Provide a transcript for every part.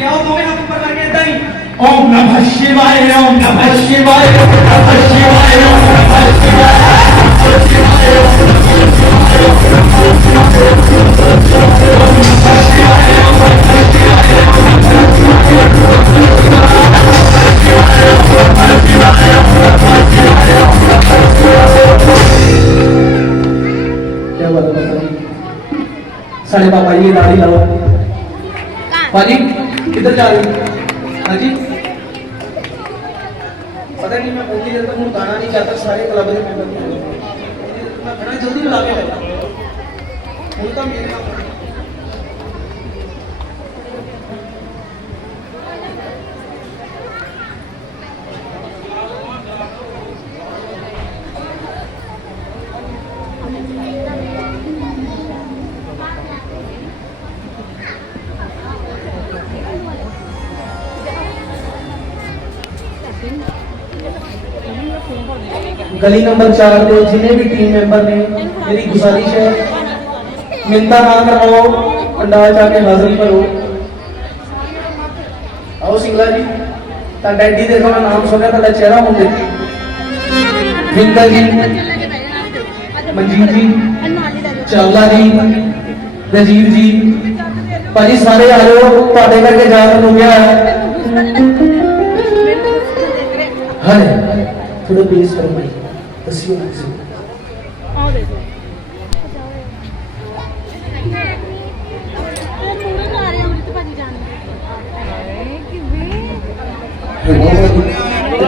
ਤੇ ਆਓ ਦੋਵੇਂ ਹੱਥ ਉੱਪਰ ਕਰਕੇ ਇਦਾਂ ਹੀ ਓਮ ਨਮః ਸ਼ਿਵਾਏ ਓਮ ਨਮః ਸ਼ਿਵਾਏ ਓਮ ਨਮః ਸ਼ਿਵਾਏ ਓਮ ਨਮః ਸ਼ਿਵਾਏ क्या हुआ था बताइए साढ़े पापा जी ये दाढ़ी लाओ पाजी किधर जा ਕਿੱਧਰ ਜਾ ਰਹੀ ਹਾਂਜੀ? ਪਤਾ ਨਹੀਂ ਮੈਂ ਕੋਈ ਜਦ ਤੱਕ ਹੁਣ ਗਾਣਾ ਨਹੀਂ ਕਰਦਾ ਸਾਰੇ ਕਲੱਬ ਦੇ ਮੈਂਬਰ ਨੂੰ ਮੈਂ ਬੜਾ ਜਲਦੀ ਬੁਲਾ ਕੇ ਲਿਆ ਹੁਣ ਤਾਂ ਮੇਰੇ ਨਾਲ ਗਲੀ ਨੰਬਰ 4 ਦੇ ਜਿੰਨੇ ਵੀ ਟੀਮ ਮੈਂਬਰ ਨੇ, ਮੇਰੀ ਗੁਜ਼ਾਰਿਸ਼ ਹੈ ਮਿੰਤਾ ਨਾ ਕਰਵਾਓ, ਪੰਡਾਲ ਜਾ ਕੇ ਹਾਜ਼ਰੀ ਭਰੋ। ਆਓ ਸਿੰਗਲਾ ਜੀ ਤਾਂ ਡੈਡੀ ਦੇ ਕੋਲ ਨਾਮ ਸੁਣਿਆ, ਤੁਹਾਡਾ ਚਿਹਰਾ ਹੁੰਦੇ ਵਿੰਦਰ ਜੀ, ਮਨਜੀਤ ਜੀ, ਚਾਵਲਾ ਜੀ, ਰਜੀਵ ਜੀ, ਭਾਜੀ ਸਾਰੇ ਆ ਜਾਓ, ਤੁਹਾਡੇ ਕਰਕੇ ਜਾਣ ਹੋ ਗਿਆ ਹੈ। ਹਾਏ ਥੋੜਾ ਪਲੀਜ਼ ਕਰੋ ਭਾਈ। ਦੱਸਿਓ ਨਾ ਕਿਸੇ ਨੂੰ।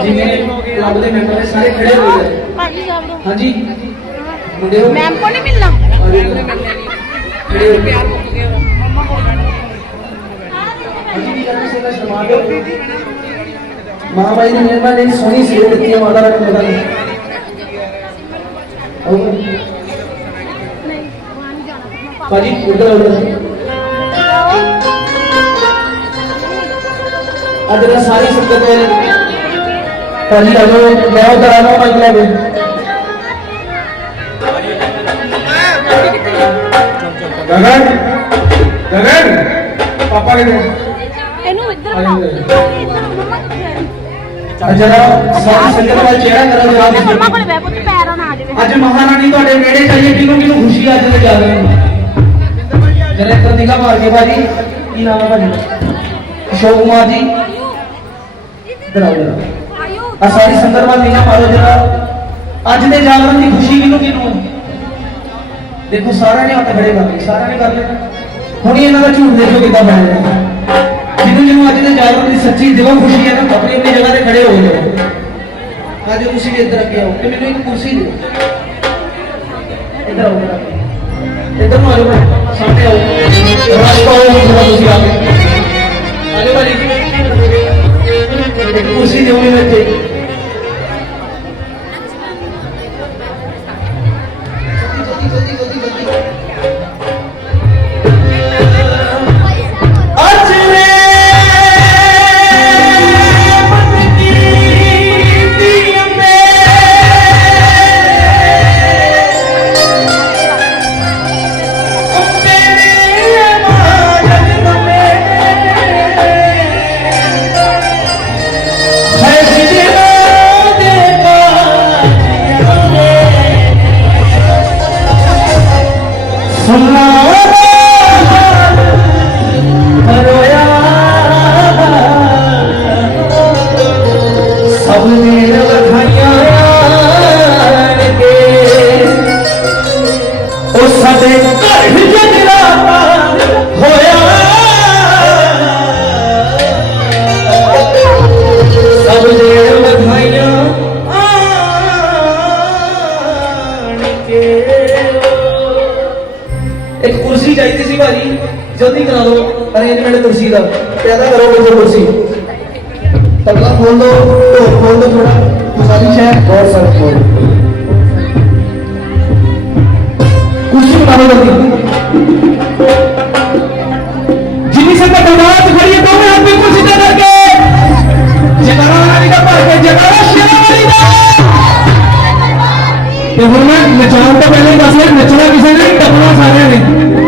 ਜਿਵੇਂ ਕਲੱਬ ਦੇ ਮੈਂਬਰ ਨੇ ਸਾਰੇ ਖੜੇ ਹੋ ਗਏ ਹਾਂਜੀ ਮੁੰਡੇ ਹੋ ਮੈਮ ਕੋ ਨਹੀਂ ਮਿਲਣਾ ਖੜੇ ਹੋ ਗਿਆ ਹਾਂਜੀ ਕੀ ਗੱਲ ਕਿਸੇ ਦਾ ਸ਼ਰਮਾ ਦਿਓ ਮਾਂ ਬਾਈ ਨੇ ਮਿਹਰਬਾਨੀ ਨੇ ਸੋਹਣੀ ਸੇਵ ਦਿੱਤੀ ਹੈ ਮਾਤਾ ਰਾਣੀ ਨੇ ਆਓ ਭਾਜੀ। ਉਧਰ ਆਓ ਅੱਜ ਦਾ ਸਾਰੀ ਸੰਗਤ ਹੈ ਭਾਜੀ ਆ ਜਾਓ ਮੈਂ ਉਧਰ ਆ ਜਾਵਾਂ ਮਾਈਕ ਲੈ ਕੇ ਗਗਨ ਗਗਨ ਪਾਪਾ ਕਿੱਥੇ ਇਹਨੂੰ ਇੱਧਰ ਬੁਲਾਓ ਇੱਧਰ ਮੰਮਾ ਕਿੱਥੇ ਜਰਾ ਸਾਰੀ ਸੰਗਤ ਦਾ ਚਿਹਰਾ ਕਰੋ ਜਵਾਬ ਮੰਮਾ ਕੋਲ ਬੈ ਪੁੱਤ ਨਾ ਅੱਜ ਮਹਾਰਾਣੀ ਤੁਹਾਡੇ ਵਿਹੜੇ ਚ ਆਈ ਹੈ ਖੁਸ਼ੀ ਅੱਜ ਦੇ ਜਾ ਰਹੇ ਨੇ ਜਰਾ ਇੱਕ ਨਿਗਾਹ ਮਾਰ ਕੇ ਭਾਜੀ, ਕੀ ਨਾਮ ਹੈ ਭਾਜੀ? ਅਸ਼ੋਕ ਕੁਮਾਰ ਜੀ। ਇੱਧਰ ਆਓ ਜਰਾ। ਆ ਸਾਰੀ ਸੰਗਤ ਵੱਲ ਨਿਗਾਹ ਮਾਰੋ ਜਰਾ। ਅੱਜ ਦੇ ਜਾਗਰਣ ਦੀ ਖੁਸ਼ੀ ਕਿਹਨੂੰ ਕਿਹਨੂੰ? ਦੇਖੋ, ਸਾਰਿਆਂ ਨੇ ਹੱਥ ਖੜੇ ਕਰ ਲਏ, ਸਾਰਿਆਂ ਨੇ ਕਰ ਲਏ। ਹੁਣ ਇਹਨਾਂ ਦਾ ਝੂਠ ਦੇਖੋ ਕਿੱਦਾਂ ਬਣ ਰਿਹਾ। ਜਿਹਨੂੰ ਜਿਹਨੂੰ ਅੱਜ ਦੇ ਜਾਗਰਣ ਦੀ ਸੱਚੀ ਦਿਲੋਂ ਖੁਸ਼ੀ ਹੈ ਨਾ ਆਪਣੀ ਆਪਣੀ ਜਗ੍ਹਾ ਤੇ ਖੜੇ ਹੋ ਜਾਓ ਅੱਜ ਤੁਸੀਂ ਵੀ ਇੱਧਰ ਅੱਗੇ ਆਓ। ਤੇ ਮੈਨੂੰ ਇੱਕ ਕੁਰਸੀ ਦਿਓ। ਇੱਧਰ ਆਓ ਇੱਧਰ ਨੂੰ ਆ ਜਾਓ ਸਾਹਮਣੇ ਆਓ। ਤੁਸੀਂ ਆ ਜਾਓ ਭਾਜੀ ਕੁਰਸੀ ਦਿਓ ਮੈਨੂੰ ਇੱਥੇ। ਸਭ ਨੇ ਲਖਾਈਆਂ ਕੇ। ਉਹ ਸਾਡੇ ਘਰ ਜਗਰਾ ਹੋਇਆ। ਸਭ ਨੇ ਲਖਾਈਆਂ ਕੇ। ਇੱਕ ਕੁਰਸੀ ਚਾਹੀਦੀ ਸੀ ਭਾਜੀ, ਜਲਦੀ ਕਰਾ ਦਿਓ ਅਰੇਂਜਮੈਂਟ ਕੁਰਸੀ ਦਾ। ਪੈਦਾ ਕਰੋ ਕੋਈ ਕੁਰਸੀ। ਤਬਲਾ ਖੋਲ ਦੋ ਢੋਲ ਖੋਲ ਦੋ ਥੋੜਾ ਗੁਜ਼ਾਰਿਸ਼ ਹੈ ਬਹੁਤ ਸਰ ਖੋਲ ਕੁਰਸੀ ਬਣਾ ਲਓ ਜਲਦੀ ਜਿੰਨੀ ਸੰਗਤ ਆਵਾਜ਼ ਖੜੀ ਹੈ ਦੋਵੇਂ ਹੱਥ ਬਿਲਕੁਲ ਸਿੱਧਾ ਕਰਕੇ ਜਗਰਾ ਵਾਲੀ ਦਾ ਭਰ ਕੇ ਜਗਰਾ ਸ਼ੇਰਾ ਵਾਲੀ ਦਾ ਤੇ ਹੁਣ ਮੈਂ ਨਚਾਉਣ ਤੋਂ ਪਹਿਲੇ ਦੱਸ ਰਿਹਾ ਨੱਚਣਾ ਕਿਸੇ ਨੇ ਨਹੀਂ, ਟੱਪਣਾ ਸਾਰਿਆਂ ਨੇ ਕੀ ਕਹਿਣਾ